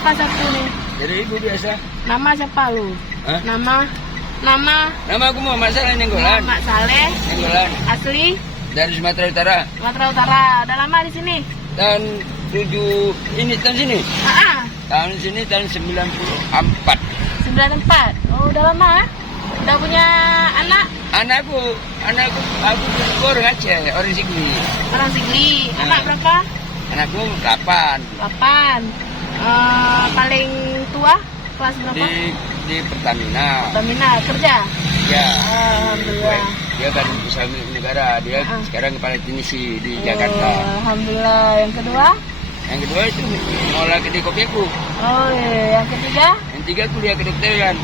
Berapa satu nih? 3.000 biasa. Nama siapa lu? Hah? Nama Aku Muhammad Saleh Nenggolan. Mak Saleh. Nenggolan. Asli Dari Sumatera Utara. Sumatera Utara. Udah lama di sini? Tahun 7 ini tahun sini. Tahun sini tahun 94. 94. Oh, udah lama. Udah punya anak? Anakku orang Aceh, orang Sigli. Orang Sigli. Anak berapa? Anakku 8. 8. Paling tua kelas berapa? Di Pertamina. Pertamina kerja? Ya. Alhamdulillah. Dia kan usaha milik negara. Dia sekarang kepala teknisi di Jakarta. Alhamdulillah. Yang kedua? Yang kedua itu ngolah kedai kopi aku. Oh iya. Yang ketiga? Yang tiga kuliah kedokteran.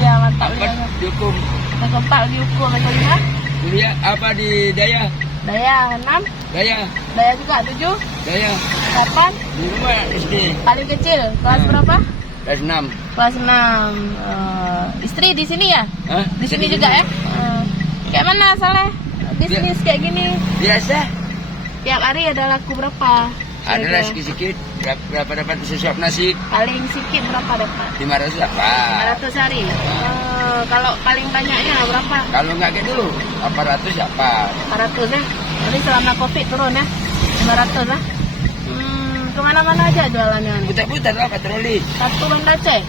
Iya, mantap. Empat dihukum. Yang keempat dihukum. Yang kelima? Kuliah apa di Daya? Daya. 6? Daya. Daya juga 7? Daya. 8? Di rumah SD. Paling kecil kelas berapa? Kelas 6. Kelas 6. Istri di sini ya? Hah? Di sini juga ya? Kayak mana Saleh? Bisnis kayak gini? Biasa. Tiap hari ada laku berapa? Adalah sikit-sikit. Berapa dapat sesuap nasi? Paling sedikit berapa dapat? 500 dapat. 500 hari. Kalau paling banyaknya berapa? Kalau nggak kayak dulu, 800 dapat. 400 ya? Jadi selama COVID turun ya? 500 lah. Kemana-mana aja jualannya? Putar-putar lah patroli. Satu Banda Aceh?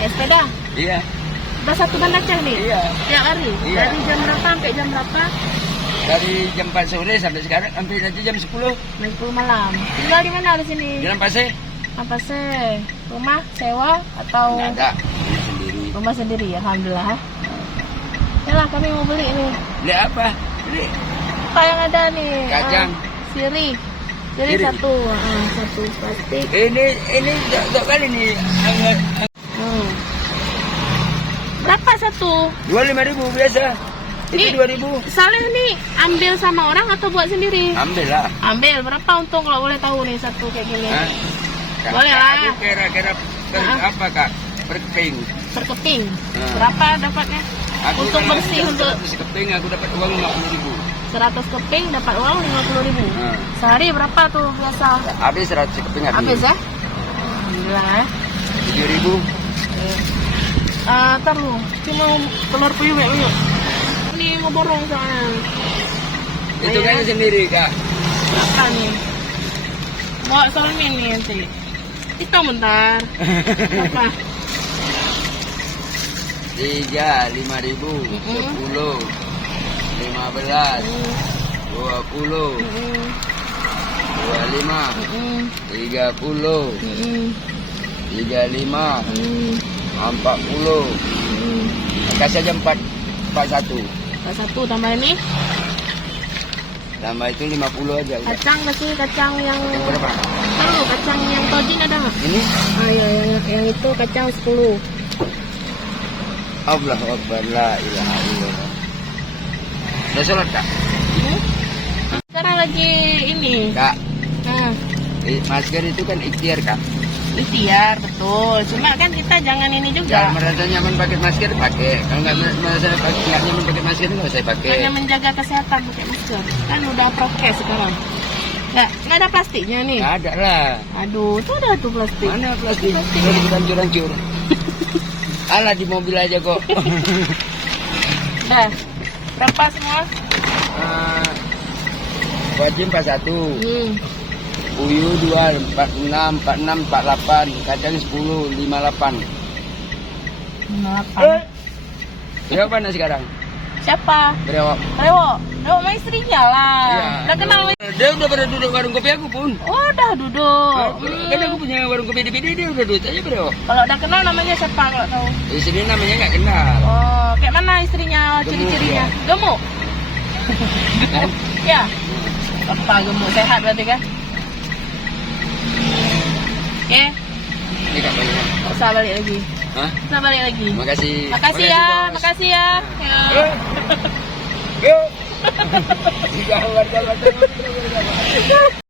Ya sepeda? Iya. Udah satu Banda Aceh nih? Iya. Tiap hari? Iya. Dari jam berapa sampai jam berapa? Dari jam 4 sore sampai sekarang sampai nanti jam 10. Jam 10 malam. Tinggal di mana di sini? Jalan Pasir. Apa sih? Rumah sewa atau? Nggak ada. Ini sendiri. Rumah sendiri ya, alhamdulillah. Yalah kami mau beli ini. Beli apa? Beli. Apa yang ada nih? Kacang. Sirih. Sirih Sirih. satu. Satu plastik. Ini dua kali nih. Berapa satu? 25.000 biasa. Itu Nih, 2.000. Saleh nih ambil sama orang atau buat sendiri? Ambil lah. Ambil. Berapa untung kalau boleh tahu nih satu kayak gini? Hah? Boleh lah. Aku kira-kira apa kak? Berkeping. Per keping. Nah. Berapa dapatnya? Untuk kalau bersih untuk 100 keping aku dapat uang 50.000. 100 keping dapat uang 50.000. Nah. Sehari berapa tuh biasa? Habis 100 keping Habis ya? Alhamdulillah ya. 7.000. Ntar lu, cuma telur puyuh ya lu. Ini ngeborong soalnya. Itu kan sendiri kak. Berapa nih? Bawa solmin nih nanti. Hitung bentar. Berapa? 3, 5.000, 10, 15, 20, 25, 30, 35, 40. Kasih aja 41. Satu tambah ini. Tambah itu 50 aja. Udah. Kacang kasih kacang yang Berapa? tahu kacang yang tojin ada nggak? Ini? Iya yang itu kacang 10. Allahu Akbar, la ilaha illallah. Udah sholat kak? Sekarang lagi ini. Kak, Nah, masker itu kan ikhtiar kak. ikhtiar betul. Cuma kan kita jangan ini Kalau juga. merasa nyaman pakai masker pakai. Kalau nggak merasa nggak nyaman pakai masker nggak usah pakai. Hanya menjaga kesehatan pakai masker. Kan udah prokes sekarang. Nggak ada plastiknya nih. Nggak ada lah. Aduh, tuh ada tuh plastik. Mana plastik? Udah hancur-hancur. Alah di mobil aja kok. Dah. Berapa semua? Wajib 41. Puyuh 2, 46, 46, 48, kacang 10, 58. 58. Berapa mana sekarang? Siapa? Berapa? Rewo sama istrinya lah. Iya. Udah kenal. Dia udah pada duduk warung kopi aku pun. Oh, udah duduk. Kan aku punya warung kopi di PD, dia udah duduk aja bro. Kalau udah kenal namanya siapa kalau tahu? Istri namanya nggak kenal. Oh, kayak mana istrinya Gemuk ciri-cirinya? ya. Gemuk. Ya. Apa gemuk sehat berarti kan? Oke, Ini kak banyak. nggak usah balik lagi. Hah? Nggak usah balik lagi. Makasih. Makasih ya, bos. makasih ya. Ya. Yuk. Jangan